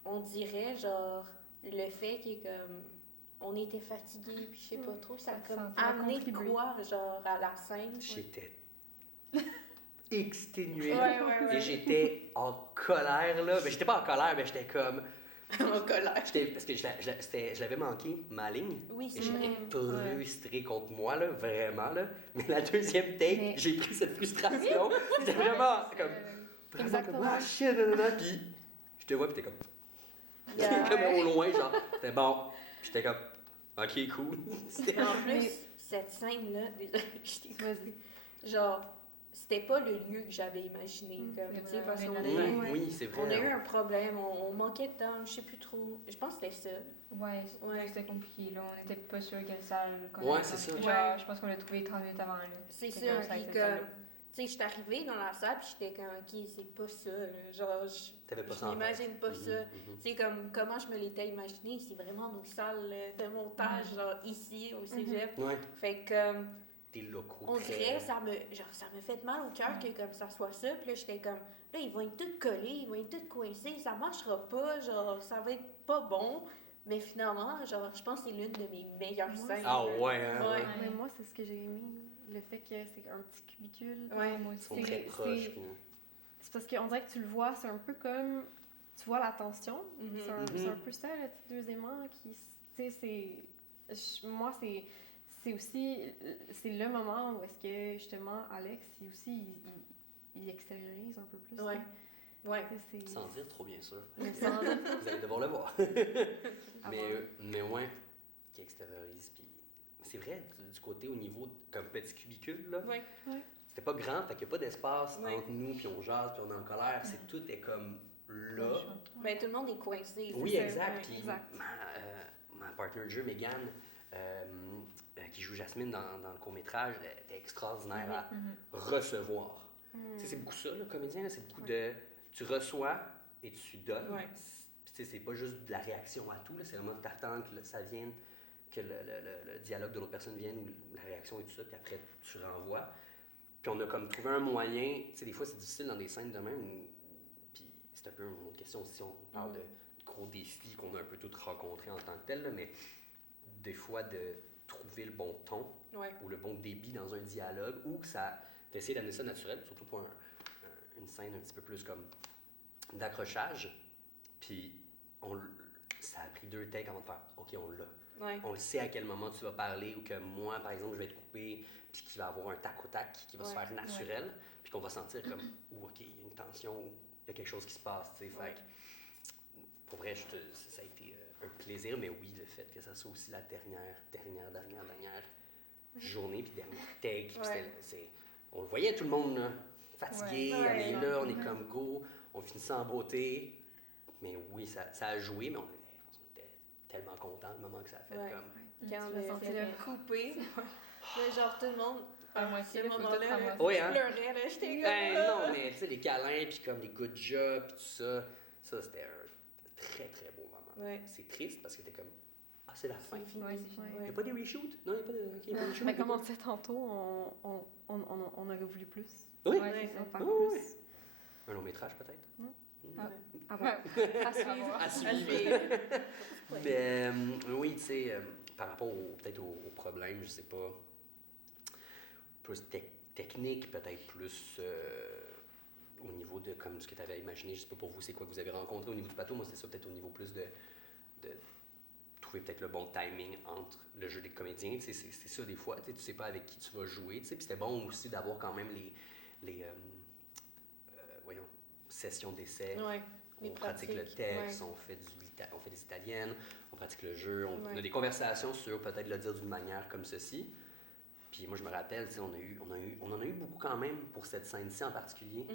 comme, on dirait, genre, le fait qu'il est comme... On était fatigués, puis je sais pas trop, ça a Ça comme a amené contribué. quoi, genre, à la scène. J'étais exténué. Ouais. Et j'étais en colère, là. Ben, j'étais pas en colère, mais j'étais comme... En colère. Parce que je l'avais manqué, ma ligne. Oui, Et c'est j'étais vrai. frustré contre moi, là, vraiment, là. Mais la deuxième take, Mais- j'ai pris cette frustration. C'était vraiment comme... Vraiment Exactement. comme, ah shit, nanana. Puis je te vois, puis t'es comme... Yeah. comme au loin, genre, c'était bon. Puis j'étais comme, ok, cool. C'était... En plus, Mais- cette scène-là, déjà, j'étais comme... Vas-y. Genre, c'était pas le lieu que j'avais imaginé. Mm. Comme, C'est tu sais, vrai, parce qu'on mais a eu- Ouais. Oui, c'est vrai. on a eu un problème, on manquait de temps, je sais plus trop. Je pense que c'était ça. Ouais, Ouais. c'était compliqué. Là, on n'était pas sûr quelle salle qu'on Ouais, allait c'est prendre. ça. Genre, je pense qu'on l'a trouvé 30 minutes avant. Là. C'est C'était ça, comme ça, puis c'était comme... ça. Tu sais, j'étais arrivée dans la salle, puis j'étais comme, OK, c'est pas ça, là. Genre, T'avais pas je ça en tête. m'imagine pas ça. Mhm. Tu sais, comme, comment je me l'étais imaginé, c'est vraiment nos salles de montage, genre, ici, au cégep. Ouais, Fait que... des locaux On très- dirait, ça me fait mal au cœur que comme ça soit ça. Puis là, j'étais comme, là, ils vont être tous collés, ils vont être tous coincés, ça marchera pas, genre, ça va être pas bon. Mais finalement, genre, je pense que c'est l'une de mes meilleures Moi, scènes. Ah ouais, hein, Ouais. ouais. Mais moi, c'est ce que j'ai aimé. Le fait que c'est un petit cubicule. Ouais. Moi Ils aussi. sont très proches. puis- C'est parce qu'on dirait que tu le vois, c'est un peu comme. Tu vois la tension. Mhm. C'est un peu ça, le petit deuxièmement, qui. Tu sais, moi, c'est aussi. C'est le moment où est-ce que, justement, Alex, il aussi, il extériorise un peu plus. Ouais. Ouais. Tu sais, c'est- Sans dire trop, bien sûr. Mais sans- Vous allez devoir le voir. Ah mais ouais, qui extériorise. Puis c'est vrai, du côté au niveau comme petit cubicule, là, Ouais. c'était pas grand, fait qu'il n'y a pas d'espace Ouais. entre nous, puis on jase, puis on est en colère. C'est tout est comme là. Ben, tout le monde est coincé. Oui, c'est ça. exact. Ouais. Puis exact. ma partner de jeu, Megan, qui joue Jasmine dans le court-métrage, elle était extraordinaire à recevoir. Tu sais, c'est beaucoup ça, le comédien, là, c'est beaucoup de... Tu reçois et tu donnes. Ouais. Puis, tu sais, c'est pas juste de la réaction à tout, là, c'est vraiment t'attends que ça vienne, que le dialogue de l'autre personne vienne, ou la réaction et tout ça, puis après, tu renvoies. Puis on a comme trouvé un moyen, tu sais, des fois, c'est difficile dans des scènes de même, puis c'est un peu une autre question si on parle de gros défis qu'on a un peu tous rencontrés en tant que tels, là, mais des fois, de trouver le bon ton, Ouais. ou le bon débit dans un dialogue, ou que ça d'essayer d'amener ça naturel, surtout pour une scène un petit peu plus comme d'accrochage. Puis ça a pris 2 takes avant de faire OK, on l'a. Ouais. On le sait à quel moment tu vas parler, ou que moi, par exemple, je vais être coupé, puis qu'il va avoir un tac au tac qui va se Ouais. faire naturel, puis qu'on va sentir comme OK, il y a une tension, ou il y a quelque chose qui se passe, tu sais. Fait que, pour vrai, ça a été un plaisir, mais oui, le fait que ça soit aussi la dernière journée, puis dernière take, puis Ouais. on le voyait tout le monde là, fatigué, Ouais. on est Ouais. là, on est comme go, on finit ça en beauté. Mais oui, ça a joué, mais on était tellement contents le moment que ça a fait Ouais. comme. Quand Tu on l'as a senti, fait là. couper, là, genre, tout le monde, Moi aussi, ce le photo moment-là, de là, ramasse. Oui, je hein? pleurais, là, j'étais comme... Ben non, mais tu sais, les câlins, puis comme des good jobs, puis tout ça, c'était un très très beau moment. Ouais. C'est triste parce que t'es comme, ah, c'est la fin. C'est fini. Ouais, c'est fini. Il n'y a pas des reshoots? Non, il n'y a pas de. ok, il y a pas de reshoot, Mais il y a comme on pas- disait tantôt, on aurait voulu plus. Oui, Ouais, Ouais. c'est ça. On faire Ouais, plus. Un long métrage, peut-être? À voir. À suivre. À suivre. Mais oui, tu sais, par rapport peut-être au problème, je sais pas, plus technique, peut-être plus au niveau de comme ce que tu avais imaginé. Je sais pas pour vous, c'est quoi que vous avez rencontré au niveau du plateau. Moi, c'est ça, peut-être au niveau plus de trouver peut-être le bon timing entre le jeu des comédiens. C'est ça, des fois, tu sais pas avec qui tu vas jouer. Puis c'était bon aussi d'avoir quand même les voyons, sessions d'essai. Ouais, On pratique le texte, on fait des italiennes, on pratique le jeu, on a des conversations sur peut-être le dire d'une manière comme ceci. Puis moi, je me rappelle, on en a eu beaucoup quand même pour cette scène-ci en particulier.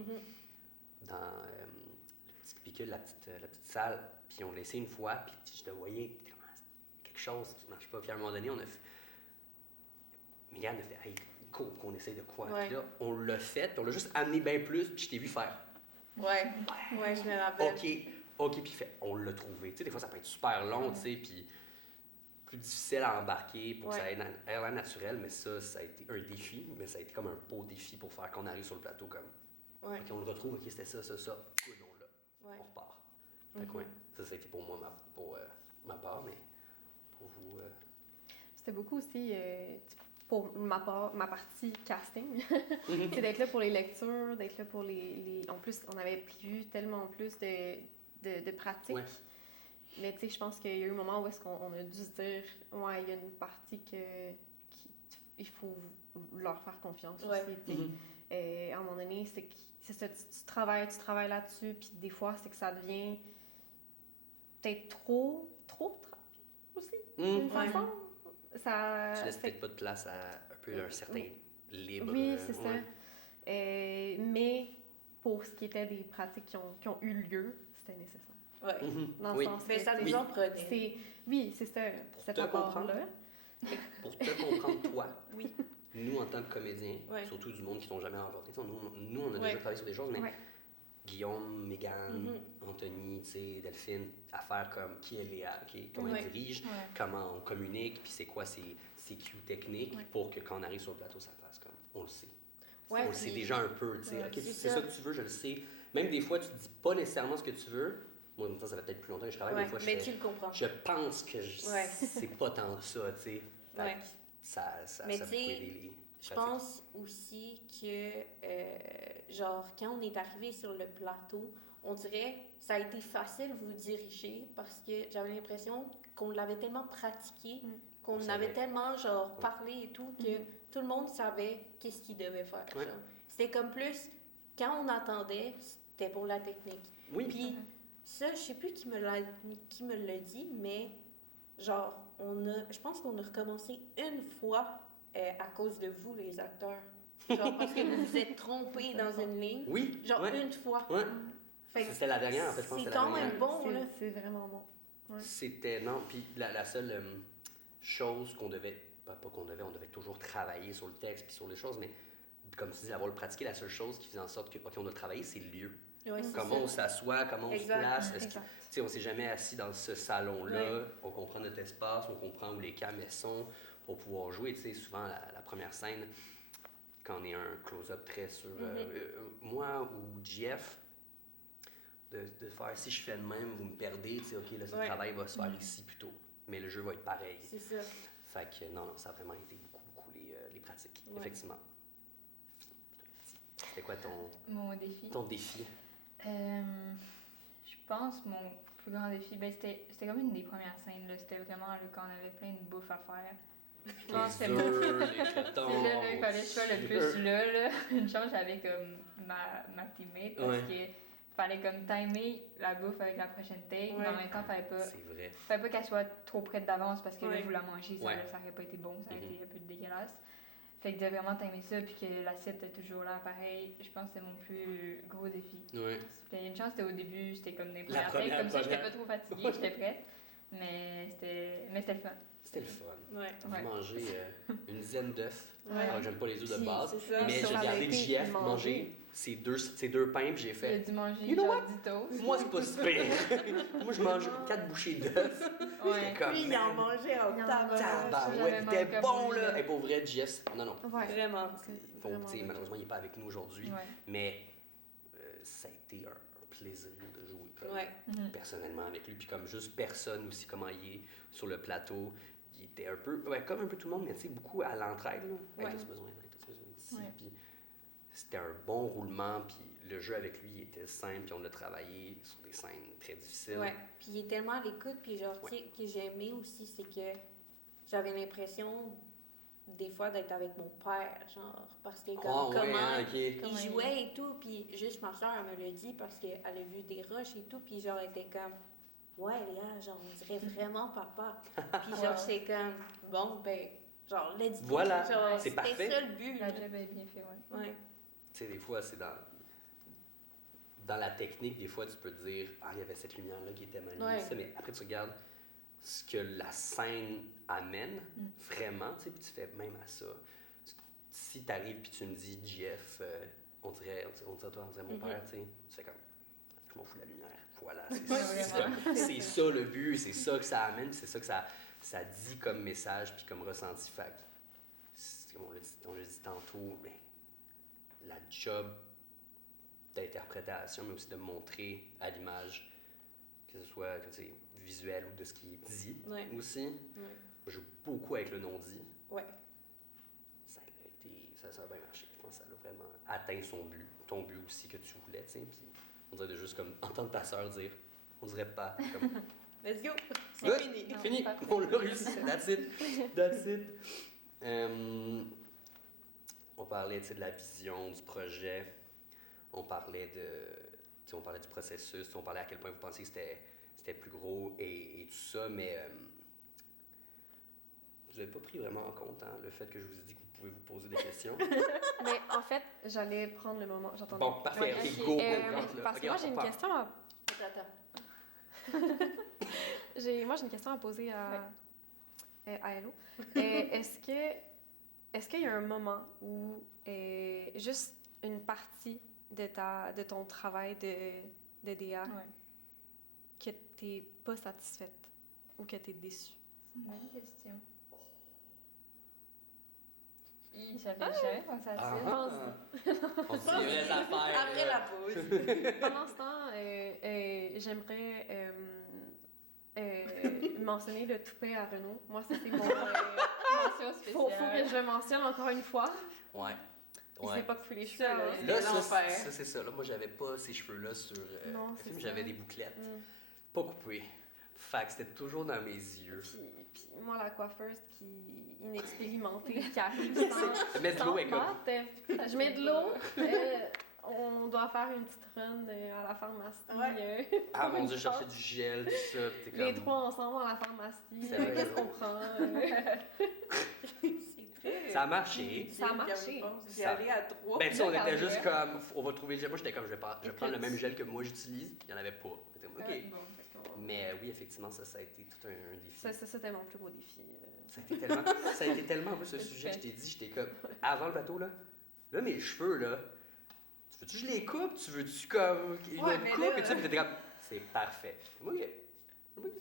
Dans le petit cubicule, la petite salle. Puis on l'a essayé une fois, puis je te voyais quelque chose qui ne marche pas. Puis à un moment donné, Mégane a fait « Hey, cool, qu'on essaye de quoi? » Puis là, on l'a fait, puis on l'a juste amené bien plus, puis je t'ai vu faire. Ouais, je me rappelle. OK, puis on l'a trouvé. Tu sais, des fois, ça peut être super long, tu sais, puis plus difficile à embarquer pour que ça ait l'air naturel, mais ça a été un défi, mais ça a été comme un beau défi pour faire qu'on arrive sur le plateau comme OK, on le retrouve, OK, c'était ça, good, on l'a. On repart. Fait que ça a été pour moi ma part, mais pour vous... C'était beaucoup aussi, pour ma partie casting, c'est d'être là pour les lectures, d'être là pour les... En plus, on avait prévu tellement plus de pratiques. Ouais. Mais tu sais, je pense qu'il y a eu un moment où est-ce qu'on a dû se dire, il y a une partie il faut leur faire confiance aussi. À un moment donné, c'est ça, tu travailles là-dessus, puis des fois, c'est que ça devient peut-être trop aussi, d'une façon. Ça, tu laisses peut-être pas de place à un peu un certain libre. Oui, c'est ça. Mais pour ce qui était des pratiques qui ont eu lieu, c'était nécessaire. Ouais. Dans le sens mais ça nous en prenait. Oui, c'est ça. Pour te comprendre, pour te comprendre, toi. Oui. Nous, en tant que comédiens, surtout du monde qui t'ont jamais rencontré, nous, on a déjà travaillé sur des choses, mais Guillaume, Mégane, Anthony, Delphine, à faire comme qui est Léa, comment elle dirige, comment on communique, puis c'est quoi ses cues techniques pour que quand on arrive sur le plateau, ça fasse comme on le sait. On le sait déjà un peu, tu sais. OK, c'est ça que tu veux, je le sais. Même des fois, tu dis pas nécessairement ce que tu veux. Moi, en même temps, ça fait peut-être plus longtemps que je travaille, des fois, mais tu le comprends. Je pense que c'est pas tant ça, tu sais. Ça peut aider je pense aussi que, genre, quand on est arrivé sur le plateau, on dirait ça a été facile de vous diriger parce que j'avais l'impression qu'on l'avait tellement pratiqué, qu'on avait tellement, genre, parlé et tout, que tout le monde savait qu'est-ce qu'il devait faire. C'était comme plus, quand on attendait, c'était pour la technique. Oui. Puis ça, je sais plus qui me l'a dit, mais genre, je pense qu'on a recommencé une fois à cause de vous, les acteurs. Genre, parce que vous vous êtes trompés dans une ligne. Oui. Genre, une fois. Ouais. C'était la dernière, en fait, je pense que c'était la dernière. C'est quand même bon, là. C'est vraiment bon. C'était, non, puis la seule chose qu'on devait, on devait toujours travailler sur le texte puis sur les choses, mais comme tu dis, avoir le pratiqué, la seule chose qui faisait en sorte que, OK, on doit travailler, c'est le lieu. Comment on s'assoit, comment on se place. On ne s'est jamais assis dans ce salon-là, on comprend notre espace, on comprend où les caméras sont pour pouvoir jouer. Souvent, la première scène, quand on est un close-up très sur moi ou Jeff, de faire si je fais le même, vous me perdez, OK, là, le travail va se faire ici plutôt, mais le jeu va être pareil. C'est ça. Fait que non, ça a vraiment été beaucoup les pratiques, effectivement. C'était quoi ton défi? Je pense mon plus grand défi, c'était comme une des premières scènes. C'était vraiment quand on avait plein de bouffe à faire. Je pense que c'est là qu'il fallait que je sois le plus là. Une chance, j'avais comme ma teammate parce que fallait comme timer la bouffe avec la prochaine take, mais en même temps, fallait pas qu'elle soit trop près d'avance parce que là, vous la mangez, ça aurait pas été bon, ça aurait été un peu dégueulasse. Fait que de vraiment timer ça, puis que l'assiette est toujours là, pareil, je pense que c'était mon plus gros défi. C'était une chance, c'était au début, c'était comme des premières takes, comme ça, j'étais pas trop fatiguée, j'étais prête, mais c'était le fun. C'était le fun. J'ai mangé une dizaine d'œufs. Alors, j'aime pas les œufs de base, mais j'ai regardé le JF manger ces deux pains, puis j'ai fait. Il a dû manger genre 10 toasts. Moi, c'est pas si pire. Moi, je mange 4 bouchées d'œufs. Lui, il en mangeait en tabarouette. C'était bon, là. Et pour vrai, JF, non. Vraiment. Malheureusement, il n'est pas avec nous aujourd'hui, mais ça a été un plaisir de jouer comme, Ouais. personnellement avec lui. Puis comme juste personne aussi, comment il est sur le plateau. Il était un peu, ouais, comme un peu tout le monde, mais tu sais, beaucoup à l'entraide. Là. Hey, Ouais. t'as-tu besoin d'aide? T'as-tu besoin d'ici? Ouais. Puis c'était un bon roulement. Puis le jeu avec lui, il était simple. Puis on a travaillé sur des scènes très difficiles. Ouais. Puis il est tellement à l'écoute, puis genre, tu sais, que j'ai aimé aussi, c'est que j'avais l'impression des fois d'être avec mon père, genre, parce que comme, Ah, ouais, comment hein, ok. il Comment il jouait et tout, puis juste ma soeur, elle me l'a dit parce qu'elle a vu des rushs et tout, puis genre, elle était comme, ouais, Léa, genre, on dirait vraiment papa. Puis genre, Wow. c'est comme, bon, ben, genre, let's go. Voilà, Genre, c'est c'était parfait. ça le but. La là. job est bien fait, ouais. Ouais. Tu sais, des fois, c'est dans la technique, des fois, tu peux te dire, ah, il y avait cette lumière-là qui était mal mise, Ouais. ça, mais après, tu regardes ce que la scène amène, vraiment, tu sais, puis tu fais même à ça. Si tu arrives puis tu me dis, Jeff, on dirait mon père, tu sais, tu fais comme, je m'en fous de la lumière. Voilà, c'est Vraiment. c'est ça le but, c'est ça que ça amène, c'est ça que ça dit comme message puis comme ressenti. Fait que, comme on l'a dit tantôt, ben, la job d'interprétation, mais aussi de montrer à l'image, que ce soit que, tu sais, visuel ou de ce qui est dit Ouais. aussi. Je joue beaucoup avec le non-dit. Ouais. Ça a bien marché. Je pense que ça a vraiment atteint son but, ton but aussi que tu voulais, tu sais. Puis on dirait de juste comme entendre ta sœur dire, on dirait pas, comme, Let's go. C'est good, fini. Non, fini, parfait. on l'a réussi, that's it, that's it. On parlait, tu sais, de la vision du projet, on parlait du processus, on parlait à quel point vous pensiez que c'était plus gros et tout ça, mais vous n'avez pas pris vraiment en compte hein, le fait que je vous ai dit que vous pouvez vous poser des questions. Mais en fait, j'allais prendre le moment. J'entendais. Bon, parfait, Ouais, ok, ok. go, rentre là. Parce Ok, que moi, on j'ai une part. question à... Attends. Moi, j'ai une question à poser à Hello. Est-ce qu'il y a un moment où juste une partie de ton travail de DA Ouais. que t'es pas satisfaite ou que t'es déçue? C'est une bonne question. J'avais jamais pensé à ça. Ah, on se dit les vraies affaires. Après la pause. Pendant ce temps, j'aimerais mentionner le toupet à Renaud. Moi, ça, c'est mon... Mention faut que spéciale. je le mentionne encore une fois. Ouais. Il Ouais. sait pas couper les cheveux. Ça, là, hein. Là, C'est l'enfer. ça, c'est ça. Là, moi, j'avais pas ces cheveux-là sur Non, le c'est film. ça. J'avais des bouclettes. Mm. Pas coupées. Fait que c'était toujours dans mes yeux. Puis moi, la coiffeuse qui inexpérimentée, qui arrive sans... Mettre de l'eau avec un... Je mets de l'eau. On doit faire une petite run à la pharmacie. Ouais. Ah pour mon une dieu, fois. chercher du gel, tout ça. Puis t'es Les comme... trois ensemble à la pharmacie. C'est vrai. Qu'est-ce qu'on prend? C'est très. Ça a marché. Ça a marché. D'y Ça- aller à trois. Ben, tu sais, on Là, était quand juste même. comme, on va trouver le gel. Moi, j'étais comme, je vais prendre le même gel que moi j'utilise. Il n'y en avait pas. J'étais comme, OK. Bon, Mais oui, effectivement, ça a été tout un défi. Ça, c'était mon plus gros défi. Ça a été tellement un peu ce sujet que je t'ai dit. J'étais comme, avant le bateau, là, mes cheveux, là, tu veux-tu que je les coupe? Tu veux-tu comme, une Ouais, autre mais coupe? là- Et tu sais, puis t'étais comme, c'est parfait. Moi,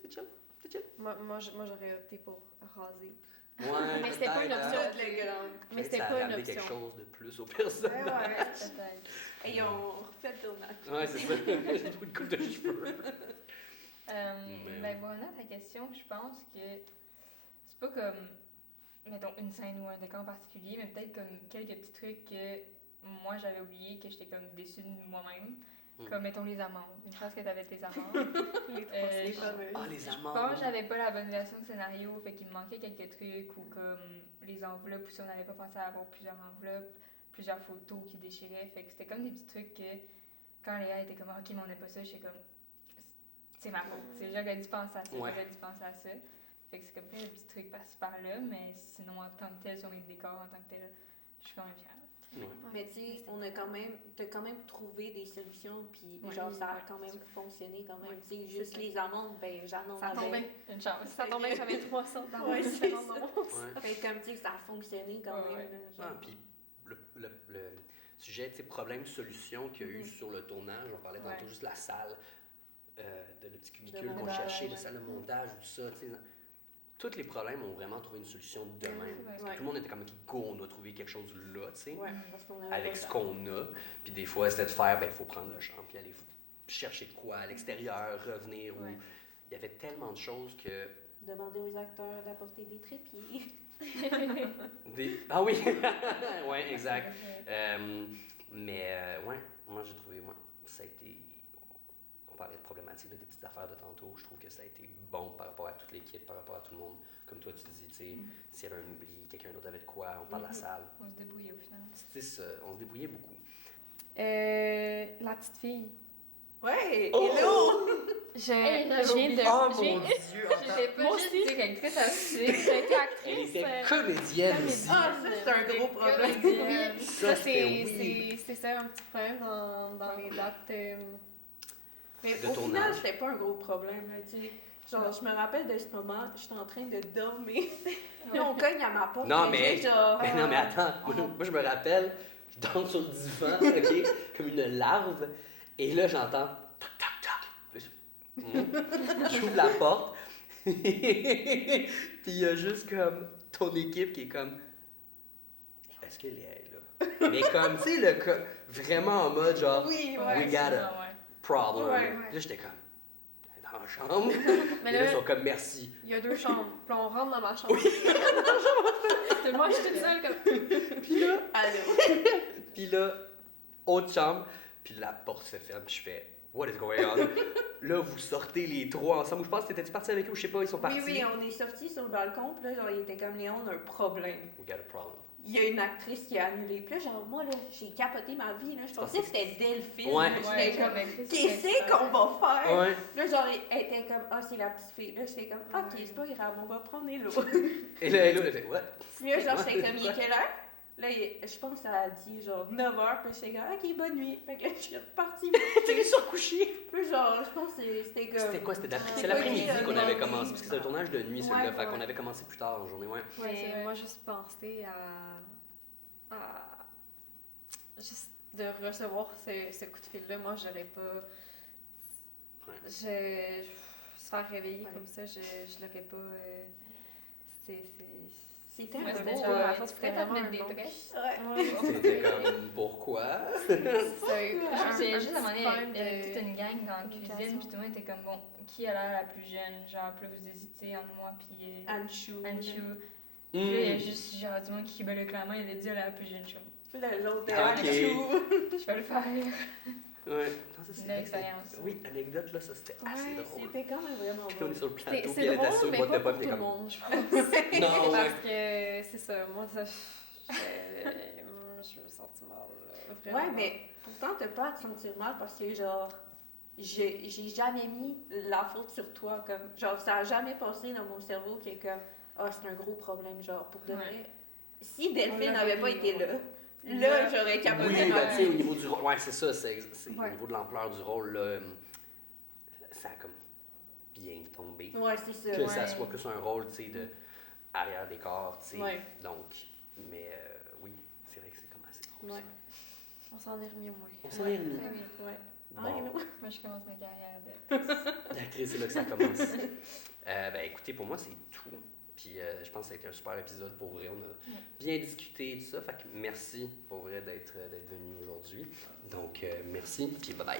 c'est chill. C'est chill. Moi, j'aurais opté pour raser. Ouais, Mais c'était pas une peut-être, option. hein. Tout le grand. Mais Peut-être c'était ça a pas une ramené option. quelque chose de plus aux personnes. Ouais, ouais. peut-être. Et on refait le tournage. Ouais, c'est ça. J'ai une coupe de cheveux. Ben, bon, à ta question, je pense que c'est pas comme, mettons, une scène ou un décor particulier, mais peut-être comme quelques petits trucs que moi j'avais oublié, que j'étais comme déçue de moi-même. Comme, mettons, les amandes. Une chance que t'avais tes amandes. Les trois, Euh, Les je- fameuses. Ah, les Je amandes. pense que j'avais pas la bonne version de scénario, fait qu'il me manquait quelques trucs, ou comme les enveloppes, ou si on n'avait pas pensé à avoir plusieurs enveloppes, plusieurs photos qui déchiraient, fait que c'était comme des petits trucs que quand Léa était comme ok, mais on n'a pas ça, j'étais comme c'est ma faute, j'aurais dû penser à ça, Ouais. j'aurais dû penser à ça. Fait que c'est comme plein de petits trucs par-ci par-là, mais sinon en tant que tel, sur les décors, en tant que tel, je suis quand même fière. Ouais. Mais tu sais, t'as quand même trouvé des solutions, puis Ouais. genre, ça a Ouais, quand même c'est sûr. fonctionné quand même. Ouais, Tu sais, c'est juste ça. les amandes, ben j'en Ça tombait. avais. Une chance. Ça tombait que j'avais 300 dans Ouais, mon c'est différent ça. dans mon Ouais. Fait que comme tu sais, ça a fonctionné quand Ouais, même. ouais. là, Ah, genre. puis le sujet, tu sais, problème-solution qu'il y a eu sur le tournage, on parlait tantôt Ouais. juste de la salle, de le petit De cubicule qu'on montage. cherchait, de salle de montage, ou tout ça, tu sais. tous les problèmes ont vraiment trouvé une solution de même. Parce que tout le monde était comme, go, on a trouvé quelque chose là, tu sais, avec ce qu'on a. Puis des fois, c'était de faire, il faut prendre le champ, puis aller chercher de quoi à l'extérieur, revenir. Ou... Il y avait tellement de choses que... Demander aux acteurs d'apporter des trépieds. Ah oui! Oui, exact. Mais moi j'ai trouvé, ça a été... On parlait de problématiques, des petites affaires de tantôt. Je trouve que ça a été bon par rapport à toute l'équipe, par rapport à tout le monde. Comme toi, tu dis, tu sais, s'il y avait un oubli, quelqu'un d'autre avait de quoi, on parle de la salle. On se débrouillait au final. C'est ça, on se débrouillait beaucoup. La petite fille. Ouais! Oh! Hello! Je viens de... Oh mon Dieu! J'étais pas Moi juste aussi. dire actrice artistique. J'ai été Elle actrice. était comédienne aussi. Ah, ça, c'est un gros problème. Comédienne. Ça, c'était oui. c'est ça un petit problème dans les dates. Mais De au tournage. final, c'était pas un gros problème. Là, tu sais. Genre, je me rappelle de ce moment, j'étais en train de dormir. Là, on cogne à ma porte. Non, et mais- j'ai genre... Mais non, mais attends, moi je me rappelle, je dors sur le divan, OK, comme une larve, et là j'entends toc toc toc. J'ouvre la porte, puis il y a juste comme ton équipe qui est comme, est-ce qu'elle est là? Mais comme, tu sais, vraiment en mode genre, Oui, we ouais. got a Ouais. problem. Ouais. Puis là j'étais comme, elle est dans la chambre. Mais Et là, ils là, sont comme, merci. il y a 2 chambres. Puis on rentre dans ma chambre. Moi, je suis toute seule comme... Puis là, Allô? Puis là, autre chambre, puis la porte se ferme, puis je fais what is going on? Là, vous sortez les trois ensemble. Je pense que t'étais-tu parti avec eux, je sais pas, ils sont partis. Oui, on est sortis sur le balcon, puis là, genre, il était comme Léon, on a un problème. We got a problem. Il y a une actrice qui a annulé. Puis là, genre, moi, là, j'ai capoté ma vie, là. Je pensais que c'était Delphine. Ouais. J'étais comme, qu'est-ce qu'on va faire? Ouais. Là, genre, elle était comme, ah, c'est la petite fille. Là, j'étais comme, ok, c'est pas grave, on va prendre l'eau. Et là, elle a fait what? Puis là, genre, j'étais comme, il est quelle heure? Là, je pense que ça a dit genre 9h, puis j'étais comme, ok, bonne nuit. Fait que je suis repartie. T'es surcouché. Puis genre, je pense que c'était comme. C'était quoi? C'était Ah, c'est l'après-midi ok, qu'on avait ok. commencé, parce que c'était un tournage de nuit, celui-là. Ouais, Fait qu'on ouais. avait commencé plus tard en journée, ouais. Ouais, c'est Mais vrai. moi, juste penser à juste de recevoir ce coup de fil-là, moi, j'aurais pas... Ouais. Se faire réveiller Ouais. comme ça, je l'aurais pas... C'était Ouais, un c'était gros. genre, ma tu faute, serais c'était prête à vraiment mettre des un bon- tresses? Ouais. C'était comme, pourquoi? J'ai juste à un moment donné, problème il y avait de toute une gang dans la cuisine, communication. puis tout le monde était comme, bon, qui a l'air la plus jeune? Genre, puis là, vous hésitez entre moi, puis Anchou. Anchou. Puis là, il y a Hmm. juste genre du monde qui, ben là, clairement, il a dit elle a la plus jeune. Je suis comme, Là, l'autre Ah, ok. Anchou. je vais le faire. Ouais. Non, ça, c'est Une vrai que expérience. c'était- Oui, anecdote, là, ça c'était assez Ouais, drôle. c'était quand même vraiment Puis on est bon. sur le plateau, puis C'est elle était assise drôle, sur mais le boîte pas de pour pop, tout le comme... monde, je pense. Non, ouais. Parce que, c'est ça, moi, ça... Je me sens mal, vraiment. Ouais, mais pourtant, t'as pas à te sentir mal parce que, genre, j'ai jamais mis la faute sur toi. Comme, genre, ça a jamais passé dans mon cerveau qui est comme, ah, c'est un gros problème. Genre, pour de Ouais. vrai, si On Delphine l'aurait n'avait pas vu, été ouais. là, j'aurais capoté Oui, ma ben, tu sais, au vie. niveau du rôle, ouais, c'est ça, c'est Ouais. au niveau de l'ampleur du rôle, là, ça a comme bien tombé. Ouais, c'est ça. Que ouais. ça soit plus un rôle, tu sais, de arrière-décor, tu sais. Ouais. Donc, mais oui, c'est vrai que c'est comme assez drôle, Ouais. On s'en est remis au moins. ça. On s'en est remis. Ah oui. Ouais. Ah, Bon, non. Moi, je commence ma carrière de. l'actrice, c'est là que ça commence. Ben écoutez, pour moi, c'est tout. Puis je pense que ça a été un super épisode pour vrai. On a bien discuté et tout ça. Fait que merci pour vrai d'être venu aujourd'hui. Donc, merci, puis bye bye.